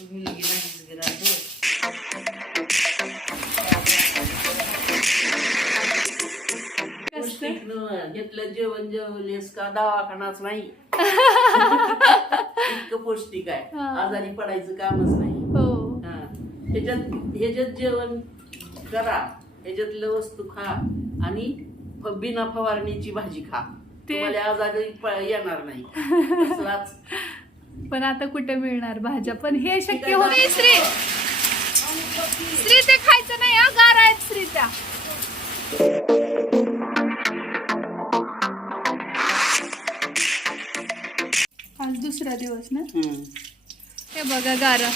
मुलगी नाहीच घरात. घेतलं जेवण जेवलेस का दवाखानाच नाही. इतकं पौष्टिक आहे, आजारी पडायचं कामच नाही. ह्याच्यात जेवण करा, ह्याच्यातलं वस्तू खा आणि बिना फवारणीची भाजी खा, तुम्हाला आजारी येणार नाही. पण आता कुठे मिळणार भाज्या, पण हे शक्य होत नाही. श्री ते खायचं नाही, गार आहेत श्री त्या. आज दुसरा दिवस ना. हे बघा गारा,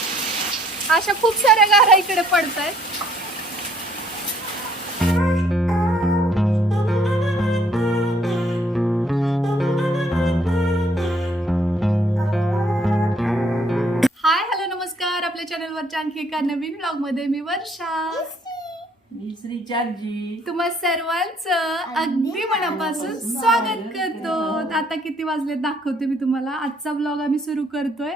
अशा खूप साऱ्या गारा इकडे पडतायत. हाय हॅलो नमस्कार, आपल्या चॅनलवरच्या आणखी एका नवीन व्लॉग मध्ये मी वर्षा, मी श्रीचाजी तुम्हा सर्वांचं अगदी मनापासून स्वागत करतो. आता किती वाजले दाखवते मी तुम्हाला. आजचा व्लॉग आम्ही सुरू करतोय.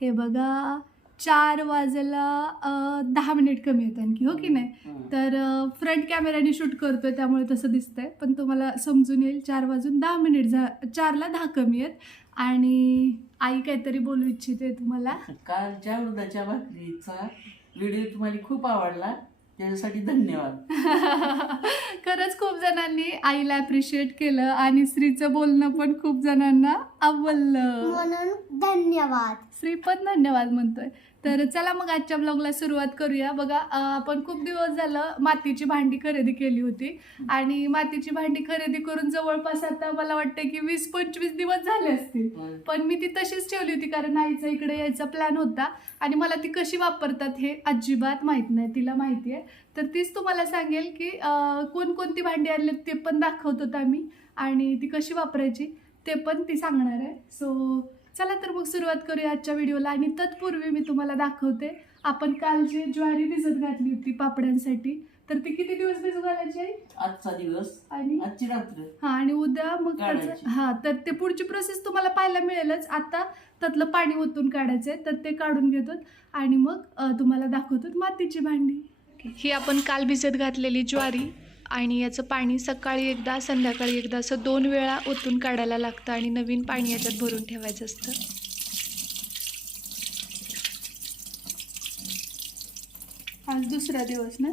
हे बघा 4 वाजायला 10 मिनिट कमी आहेत आणखी, हो की नाही. तर फ्रंट कॅमेराने शूट करतोय त्यामुळे तसं दिसतंय, पण तुम्हाला समजून येईल 4 वाजून 10 मिनिट 4ला 10 कमी आहेत. आणि आई काहीतरी बोलू इच्छिते तुम्हाला. कालच्या उडदाच्या भाकरीचा व्हिडिओ तुम्हाला खूप आवडला, त्याच्यासाठी धन्यवाद. खरंच खूप जणांनी आईला अप्रिशिएट केलं आणि श्रीचं बोलणं पण खूप जणांना आवडलं, म्हणून धन्यवाद. श्री पण धन्यवाद म्हणतोय. तर चला मग आजच्या ब्लॉगला सुरुवात करूया. बघा आपण खूप दिवस झालं मातीची भांडी खरेदी केली होती आणि मातीची भांडी खरेदी करून जवळपास आता मला वाटतं की 20-25 दिवस झाले असतील. पण मी ती तशीच ठेवली होती कारण आईचा इकडे यायचा प्लॅन होता आणि मला ती कशी वापरतात हे अजिबात माहित नाही, तिला माहिती आहे. तर तीच तुम्हाला सांगेल की कोणकोणती भांडी आणली ते पण दाखवतो आम्ही आणि ती कशी वापरायची ते पण ती सांगणार आहे. सो चला तर मग सुरुवात करूया आजच्या व्हिडिओला. आणि तत्पूर्वी मी तुम्हाला दाखवते, आपण काल जी ज्वारी भिजत घातली होती पापड्यांसाठी, तर ती किती दिवस भिजत घालायची आहे? आजचा दिवस आणि आजची रात्र. आणि उद्या मग तर ते पुढची प्रोसेस तुम्हाला पाहायला मिळेलच. आता त्यातलं पाणी ओतून काढायचंय, तर ते काढून घेतो आणि मग तुम्हाला दाखवतो मातीची भांडी. ही आपण काल भिजत घातलेली ज्वारी आणि याचं पाणी सकाळी एकदा संध्याकाळी एकदा असं 2 वेळा ओतून काढायला लागतं आणि नवीन पाणी याच्यात भरून ठेवायचं असतं. आज दुसरा दिवस ना.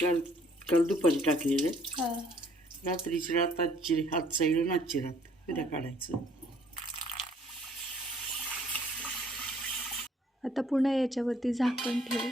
काल दुपारी टाकलेलं, रात्रीची रात, आजची हात साईडून आजची रात उद्या काढायचं. आता पुन्हा याच्यावरती झाकण ठेवू.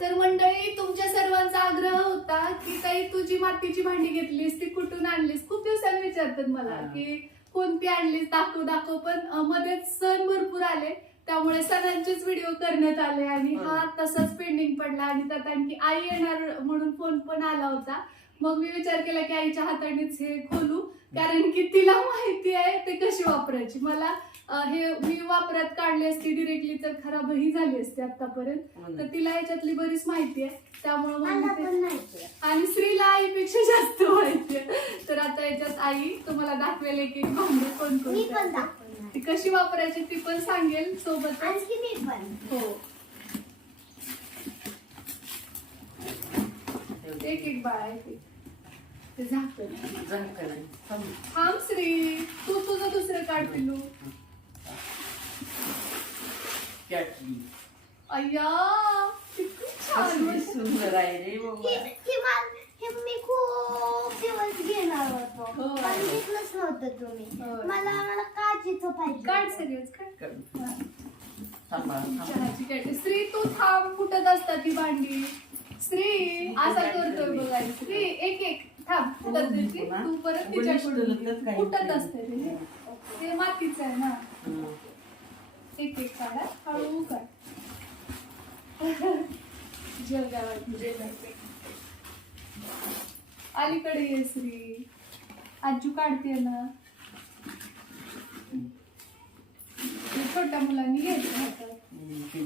तर मंडळी, तुमच्या सर्वांचा आग्रह होता की ताई तुझी मातीची भांडी घेतलीस ती कुठून आणलीस. खूप दिवसांनी विचारतात मला की कोणती आणलीस, दाखव. पण मध्येच सण भरपूर आले त्यामुळे सणांचेच व्हिडिओ करण्यात आले आणि हा तसाच पेंडिंग पडला. आणि त्यात आणखी आई येणार म्हणून फोन पण आला होता. मग मी विचार केला की आईच्या हातानेच हे खोलू, कारण की तिला माहिती आहे ते कशी वापरायची. मला हे मी वापरात काढली असती डिरेक्टली तर खराबही झाली असते आतापर्यंत. तर तिला याच्यातली बरीच माहिती आहे त्यामुळे, आणि श्रीला आईपेक्षा जास्त माहिती आहे. तर आता याच्यात आई तुम्हाला दाखवेल की भांडी कोणकोणती, ती कशी वापरायची ती पण सांगेल सोबत. हो, एक बाळा ते झाकण. थांब श्री, तू तुझं दुसरं काढ पिलू. अय्या किती छान, सुंदर आहे रे. मी खूप दिवस घेणार होतो पण घेतलंच नव्हतं तुम्ही. मला काचीचं पाहिजे. काढ सगळेच काढ. श्री तू थांब, फुटत असतात ती भांडी. श्री असा करतोय बघा. श्री एक थांब, फुटत देते तू परत तिच्याकडून फुटत असते ते मातीचं आहे ना. एक काढा, हळू काढ. अलीकडे ये श्री, आजू काढते ना. छोट्या मुलांनी घ्यायचं हातात,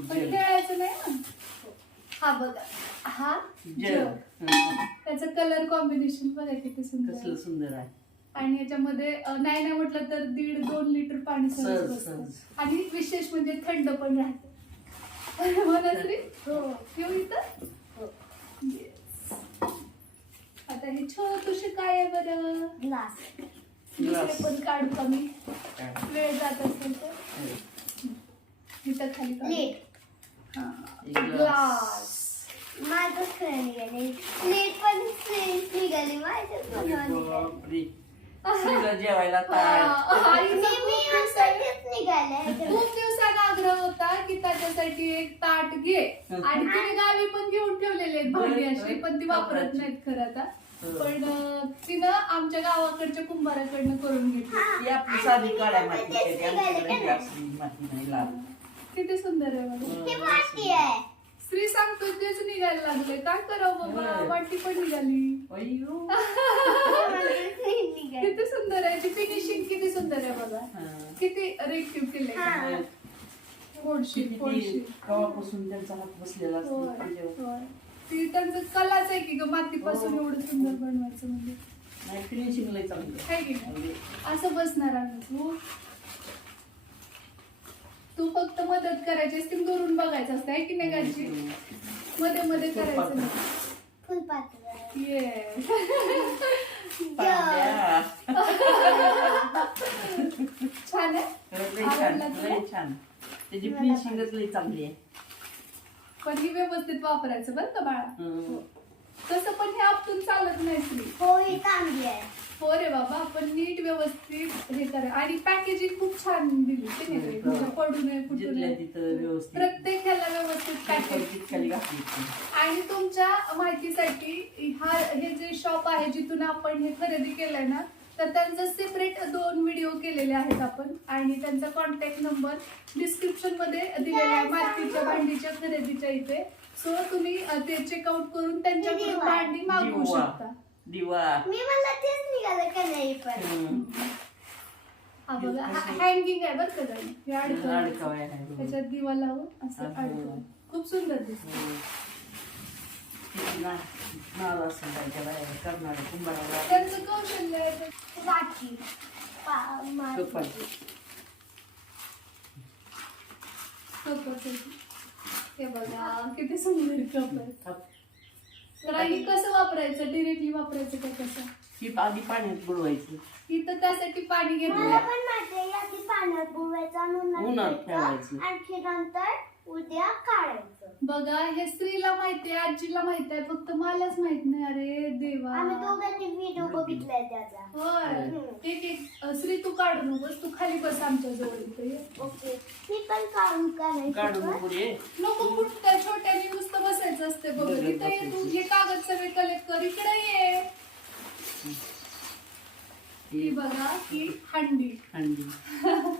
पण खेळायचं नाही ना. हा बघा, हा त्याचं कलर कॉम्बिनेशन बघा किती सुंदर आहे. आणि याच्यामध्ये नाही नाही म्हटलं तर 1.5-2 लिटर पाणी सहज सहज, बसतं. सहज. आणि विशेष म्हणजे थंड पण राहतं. मनश्री घेऊ इथं. Yes. आता हे छोटूशी काय आहे बरं, ग्लास. दुसरे पण काढू का मी, काय? वेळ जात असेल तर. इथं खाली काढू. प्लेट. हा. एक glass. ग्लास. माझंच खरं निघाले. प्लेट पण सेम निघाली माझ्याच बनवली. बापरे. श्रीला जेवायला ताट. आईचा मी असं तेच निघाले. खूप दिवसांना आग्रह होता की त्याच्यासाठी एक ताट घे, आणि तिने गावी पण घेऊन ठेवलेले आहेत भांडी अशी, पण ती वापरत नाहीत खरं आता. पण तिनं आमच्या गावाकडच्या कुंभाराकडनं करून घेतली. ती आपली साधी काळ्या मातीची आहे, आमच्याकडे असली माती नाही लाल. किती सुंदर आहे बघा. ही माती आहे. श्री सांगतो तेच निघायला लागले, काय करावं बाबा, वाटी पण निघाली. अय्यो. निघाली. किती सुंदर आहे, ती फिनिशिंग किती सुंदर आहे बघा. हा. किती रेखीव केलंय. फोडशी फोडशी. कवापासून त्यांचा हात बसलेला असतो होय, त्याच्यावर. होय. ती त्यांचं कलाच आहे की ग, मातीपासून एवढं सुंदर बनवायचं म्हणजे. नाही फिनिशिंग लय चांगलं आहे की नाही? म्हणजे असं बसणार आम्ही. तू फक्त मदत करायची असते, दुरून बघायचं असतं, आहे की नाही गाची? मध्ये मध्ये करायचं नाही. फुलपात्र. ये पांड्या. छान आहे. लय छान लय छान. त्याची फिनिशिंगच लय चांगली आहे. पण ही व्यवस्थित वापरायचं बरं का बाळा. हम्म. तसं पण हे आपटून चालत नाही श्री. हो ही चांगली आहे. हो रे बाबा, आपण नीट व्यवस्थित हे करा. आणि पॅकेजिंग खूप छान दिली की नाही, म्हणजे पडू नये फुटू जिथल्या नये, तिथं व्यवस्थित प्रत्येक ह्याला व्यवस्थित पॅकेज. खाली घातली. आणि तुमच्या माहितीसाठी हे जे शॉप आहे जिथून आपण हे खरेदी केलंय ना, तर त्यांचं सेपरेट 2 व्हिडिओ केलेले आहेत आपण, आणि त्यांचा कॉन्टॅक्ट नंबर डिस्क्रिप्शन मध्ये दिलेला आहे मातीच्या भांडीच्या खरेदीच्या इथे. सो तुम्ही ते चेकआउट करून त्यांच्याकडून भांडी मागवू शकता. दिवा. मी मला तेच निघालं का नाही पण. हम्म. हा बघा, हँगिंग आहे बरं का गाडी, हे अडकाव अडकव, आहे, हो. त्याच्यात दिवा लावून असं अडकव. खूप सुंदर दिसत. हम्म. किती नाव असेल त्यांच्या बाहेर करणारे कुंभाराला. त्यांचं कौशल्य आहे. वाटी. कपाल. हे बघा किती सुंदर कप आहे. थाप. तर हे कसं वापरायचं, डिरेक्टली वापरायचं का कसं? ही आधी पाण्यात बुडवायची. इथं त्यासाठी पाणी मला घेतलं. पण माहिती आहे याची पाण्यात बुडवायचं आणि उन्हात उन्हात ठेवायचं. ठेवायचं. आणखी नंतर उद्या काढायचं. बघा हे स्त्रीला माहितीये, आजीला माहित आहे, फक्त मलाच माहित नाही. अरे देवा. आम्ही दोघांनी व्हिडिओ बघितलाय त्याचा. होय. एक एक श्री तू काढू नकोस, तू खाली बस आमच्या जवळ इथे ये. ओके. मी पण काढून काढून काढायचं. पुढे नको कुठं छोट्याने नुसतं बसायचं असते बघ. बघत इथं ये तू, हे कागद सगळे कलेक्ट कर, इकडे ये. ही बघा ही हंडी. हंडी.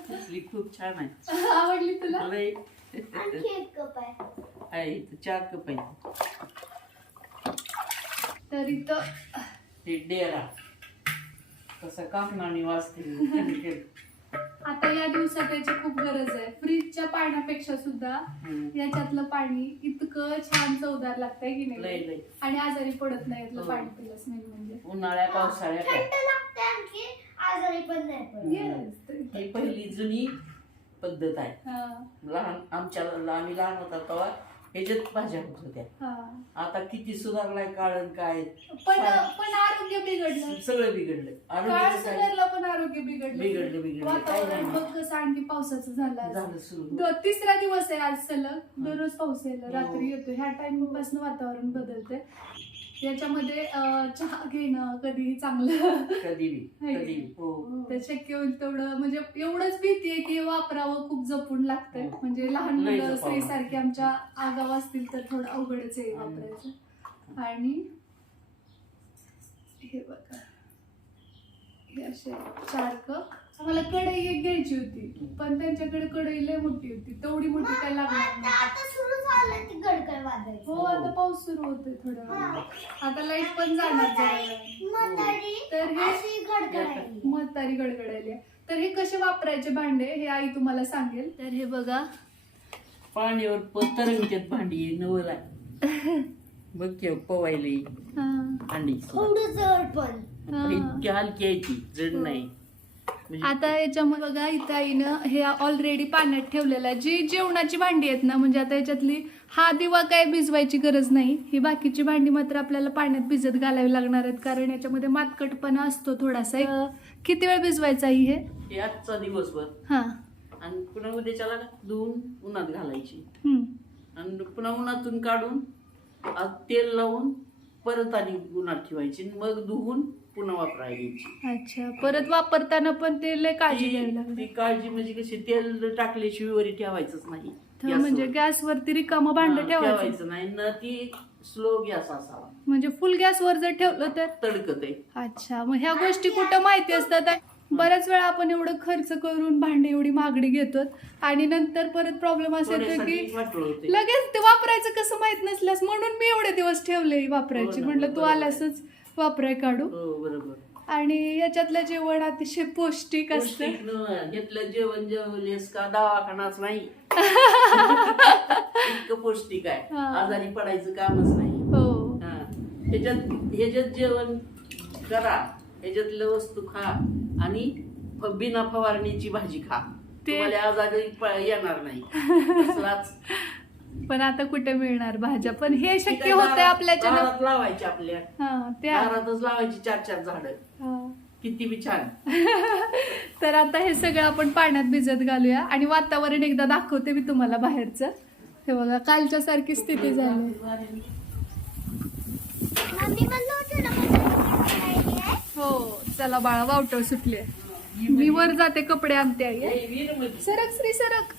कसली खूप छान आहे. आवडली तुला? लय आणखी एक कप आहे. आहे इथं 4 कप आहेत. तर इथं ते डेरा कसं कापणाने वाजते. आता या दिवसात याची खूप गरज आहे. फ्रीजच्या पाण्यापेक्षा सुद्धा याच्यातलं पाणी इतकं छान चवदार लागतंय की लय नाही, लय. आणि आजारी पडत नाही यातलं पाणी पिलंच नाही म्हणजे. उन्हाळ्या पावसाळ्यात थंड लागते आणखी आजारी पण नाही पडत. Yes. ही पहिली जुनी पद्धत आहे. हा, लहान आम्ही लहान होता तेव्हा ह्याच्यात भाज्या होत होत्या. हा. आता किती सुधारलाय काळण काय पण आरोग्य बिघडलं. सगळं बिघडलं. काळ आरोग्याचं काय सुधारला पण आरोग्य बिघडलं. बिघडलं. काय वातावरण नाही. बघ कसं आणखी पावसाचं झालं आज. झालं सुरू. तिसरा दिवस आहे आज सलग. दररोज पाऊस येतो, रात्री येतो. ह्या टाइमिंग पासून वातावरण बदलतंय. याच्यामध्ये चहा घेणं कधीही चांगलं. कधी कधी हो. तर शक्य होईल तेवढं, म्हणजे एवढंच भीती आहे की वापरावं खूप जपून लागतंय. म्हणजे लहान लय मुलं जपावं स्त्री सारखे आमच्या आगाव असतील तर थोडं अवघडच आहे वापरायचं. आणि हे बघा, हे असे 4 कप. आम्हाला कढई एक घ्यायची होती, पण त्यांच्याकडे कढई लय मोठी होती, तेवढी मोठी काय लागणार नाही. आता सुरू झालं ती गडकड वाजायची. हो, आता पाऊस सुरू होतोय थोड्या वेळाने. आता लाईट पण जाणार जरा वेळाने. म्हातारी तर हे अशी गडकडायली. म्हातारी गडगडायली. तर हे कसे वापरायचे भांडे हे आई तुम्हाला सांगेल. तर हे बघा, पाण्यावर पतरंगच्यात भांडी नवल आहे. बघ की पवायली हा. भांडी. थोडं जड पण. इतकी हलकी आहे ती, जड नाही. म्हणजे आता याच्यामध्ये बघा इथं आईनं हे ऑलरेडी पाण्यात ठेवलेलं आहे. जी जेवणाची भांडी आहेत ना, म्हणजे आता याच्यातली हा दिवा काय भिजवायची गरज नाही. ही बाकीची भांडी मात्र आपल्याला पाण्यात भिजत घालावी लागणार आहेत, कारण याच्यामध्ये मातकटपणा असतो थोडासा. किती वेळ भिजवायचा हे? हे आजचा दिवसभर. हा. आणि पुन्हा उद्याच्याला धुवून उन्हात घालायची. हम्म. आणि पुन्हा उन्हातून काढून तेल लावून परत आणि उन्हात ठेवायची, मग धुवून पुन्हा वापरायची. अच्छा, परत वापरताना पण ते लय काळजी घ्यावी लागते. ती काळजी म्हणजे कशी, तेल टाकल्याशिवाय वरी ठेवायचंच नाही. म्हणजे गॅसवरती रिकामं भांड ठेवायचं नाही ना, ती स्लो गॅस असावा. म्हणजे फुल गॅसवर जर ठेवलं तर तडकत आहे. अच्छा, मग ह्या गोष्टी कुठं माहिती असतात. बऱ्याच वेळा आपण एवढं खर्च करून भांडी एवढी महागडी घेतो आणि नंतर परत प्रॉब्लेम असा येतो की लगेच ते वापरायचं कसं माहित नसल्यास, म्हणून मी एवढे दिवस ठेवले वापरायची. म्हटलं तू आल्यासच वापराय काढू. बरोबर. आणि याच्यातलं जेवण अतिशय पौष्टिक असतं. घेतलं जेवण जेवलेस का दवाखानाच नाही. इतकं पौष्टिक आहे, आजारी पडायचं कामच नाही. हो. ह्याच्यात जेवण करा, ह्याच्यातलं वस्तू खा आणि बिना फवारणीची भाजी खा. तुम्हाला आजारी येणार नाही. पण आता कुठे मिळणार भाज्या, पण हे शक्य होतंय आपल्या दारात लावायची, आपल्या त्या दारातच लावायची 4-4 झाडं. किती बी छान. तर आता हे सगळं आपण पाण्यात भिजत घालूया आणि वातावरण एकदा दाखवते मी तुम्हाला बाहेरचं. हे बघा, कालच्या सारखी स्थिती झाली. हो, चला बाळा, वावटं सुटले. मी वर जाते, कपडे आणते. आई सरक श्री सरक.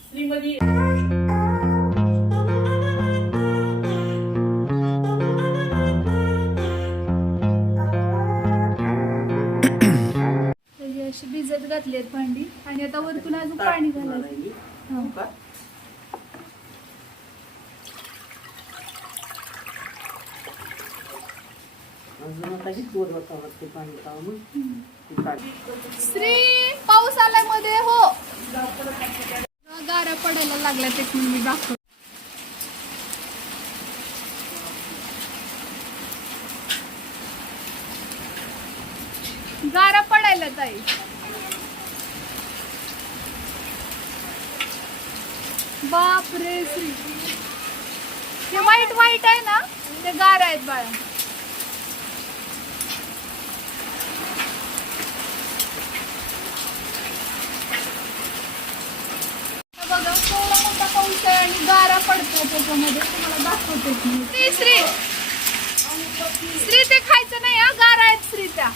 अशी भिजत घातली आहेत भांडी आणि आता वरतून अजून पाणी घालायचं. श्री, पाऊस आलाय मध्ये. हो, गारा पडायला लागल्या ते मी दाखव. गारा पडायला ताई. बाप रे श्री, ते व्हाईट व्हाईट आहे ना, ते गारा आहेत बाळा. बघा, थोडा मोठा पाऊस आहे आणि गारा पडतो त्याच्यामध्ये. तुम्हाला दाखवते श्री श्री श्री, ते खायचं नाही हा, गारा आहेत श्री त्या.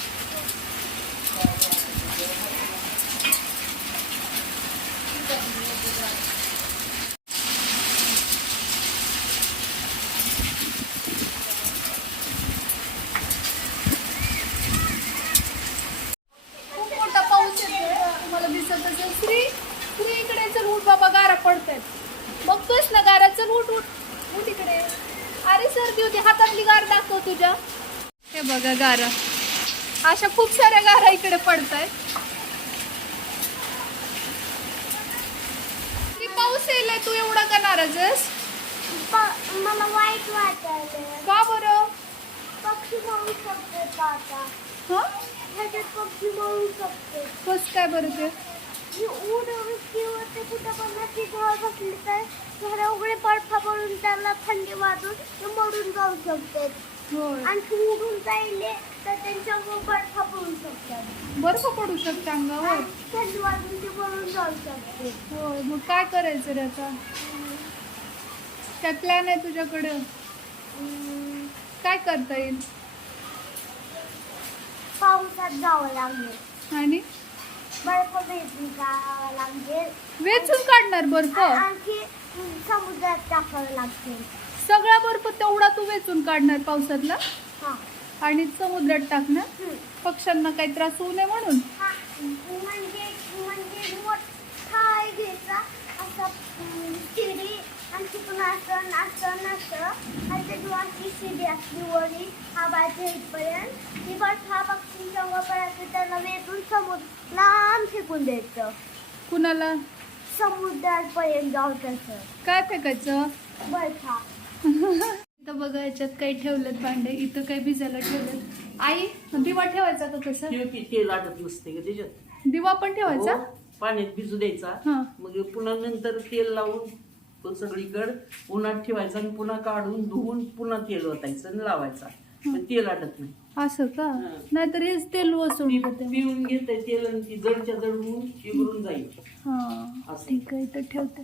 खूप मोठा पाऊस येतोय, तुम्हाला दिसत असेल. श्री श्री, इकडे चल, उठ बाबा, गारा पडतायत. बघतोस ना गारा, चल उठ उठ उठ इकडे. अरे सर्दी होती, हातातली गार दाखव तुझ्या. हे बघा गारा, अशा खूप साऱ्या गारा इकडे पडतायत. पाऊस येईल, तू एवढा का नाराज आहेस? मला वाईट वाटायला. का बरं? पक्षी मरू शकते आता. ह्याच्यात पक्षी मरू शकते. कस काय बरं? ते किंवा ते कुठं पण नक्की घर बसली तर घर उघडे बर्फ पडून त्याला थंडी वाजून ते मरून जाऊ शकते. आणखी उडून जाईल तर त्यांच्यावर बर्फ पडू शकतात. बर्फ पडू शकते अंगावर, थंडी वाजून ते मरून जाऊ शकते. होय, मग काय करायचं रे आता? काय प्लॅन आहे तुझ्याकडे? काय करता येईल? पावसात जावं लागेल आणि बर्फ वेचून काढावं लागेल. वेचून काढणार बर्फ? आणखी समुद्रात टाकावं लागेल. सगळा बर्फ तेवढा तू वेचून काढणार पावसातला आणि समुद्रात टाकणार? पक्ष्यांना काही त्रास होऊ नये म्हणून? म्हणजे मोठा घ्यायचा असा शिडी आणि तिकडून असं आणि त्याची शिडी असली वरी आवाज येईपर्यंत ती बर्फ हा पक्षींच्या अंगापर्यंत त्याला वेचून समुद्र लांब फेकून द्यायचं. कुणाला? समुद्रापर्यंत जाऊ. तसं काय फेकायचं? बर्फा. इथं बघा, याच्यात काही ठेवलेत भांडे, इथं काही भिजायला ठेवलेत. आई दिवा ठेवायचा का कसं? ठेव की तेल आटत नसते का त्याच्यात. दिवा पण ठेवायचा? हो, पाण्यात भिजू द्यायचा. हा. मग पुन्हा नंतर तेल लावून तो सगळीकडे उन्हात ठेवायचा आणि पुन्हा काढून धुवून पुन्हा तेल ओतायचं आणि लावायचा. पण तेल आटत नाही. असं का? हा. नाहीतर हेच तेल वसून घेते. पिऊन घेते तेल आणि ती जडच्या जड होऊन चिघळून जाईल. हा ठीक आहे, इथं ठेवते.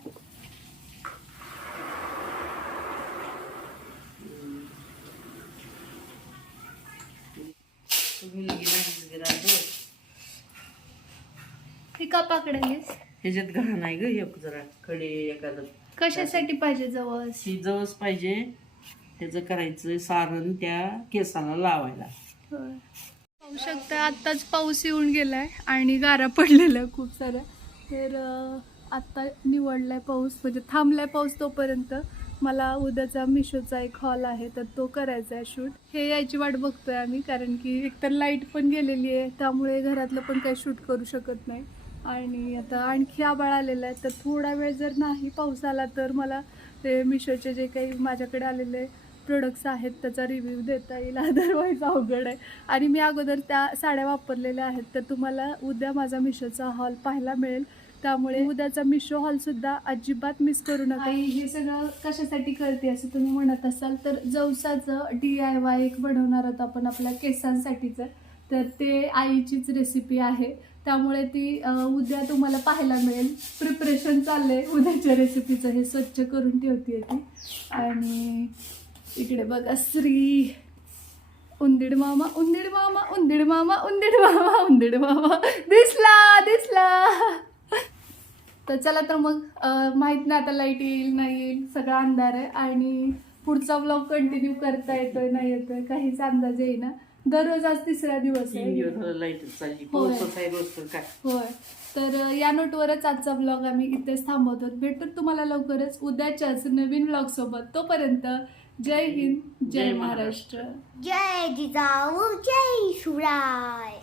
ही का पाकडालीस? ह्याच्यात घाण आहे ग, एक जरा खडे एखादं. कशासाठी पाहिजे जवस? ही जवस पाहिजे, त्याचं करायचं सारण त्या केसाला लावायला. पाहू शकता आत्ताच पाऊस येऊन गेलाय आणि गारा पडलेल्या खूप साऱ्या. तर आत्ता निवडलाय पाऊस, म्हणजे थांबलाय पाऊस. तोपर्यंत मला उद्याचा मिशोचा एक हॉल आहे तर तो करायचा आहे शूट. हे यायची वाट बघतोय आम्ही, कारण की एकतर लाईट पण गेलेली आहे त्यामुळे घरातलं पण काही शूट करू शकत नाही. आणि आता आणखी आबाळ आलेलं आहे, तर थोडा वेळ जर नाही पाऊस आला तर मला ते मिशोचे जे काही माझ्याकडे आलेले प्रोडक्ट्स आहेत त्याचा रिव्ह्यू देता येईल. अदरवाईज अवघड आहे. आणि मी अगोदर त्या साड्या वापरलेल्या आहेत, तर तुम्हाला उद्या माझा मिशोचा हॉल पाहायला मिळेल. त्यामुळे उद्याचा मिशो हॉलसुद्धा अजिबात मिस करू नका. हे सगळं कशासाठी करते असं तुम्ही म्हणत असाल तर जवसाचं DIY एक बनवणार आहोत आपण आपल्या केसांसाठीचं. तर ते आईचीच रेसिपी आहे, त्यामुळे ती उद्या तुम्हाला पाहायला मिळेल. प्रिपरेशन चाललंय उद्याच्या रेसिपीचं, हे स्वच्छ करून ठेवते ती. आणि इकडे बघा श्री उंदीड मामा उंदीड मामा उंदीड मामा उंदीड मामा उंदीड मामा दिसला दिसला. तर चला तर मग माहित नाही आता लाईट येईल नाही येईल, सगळा अंधार आहे. आणि पुढचा व्लॉग कंटिन्यू करता येतोय नाही येतोय काहीच अंदाज येईना. दररोज आज तिसरा दिवस आहे. लाईट चालली, पाऊसच आहे रोज तर काय. होय. तर या नोटवरच आजचा व्लॉग आम्ही इथेच थांबवतो. भेटू तुम्हाला लवकरच उद्याच्याच नवीन व्लॉग सोबत. तोपर्यंत जय हिंद, जय महाराष्ट्र, जय जिजाऊ, जय शिवराय.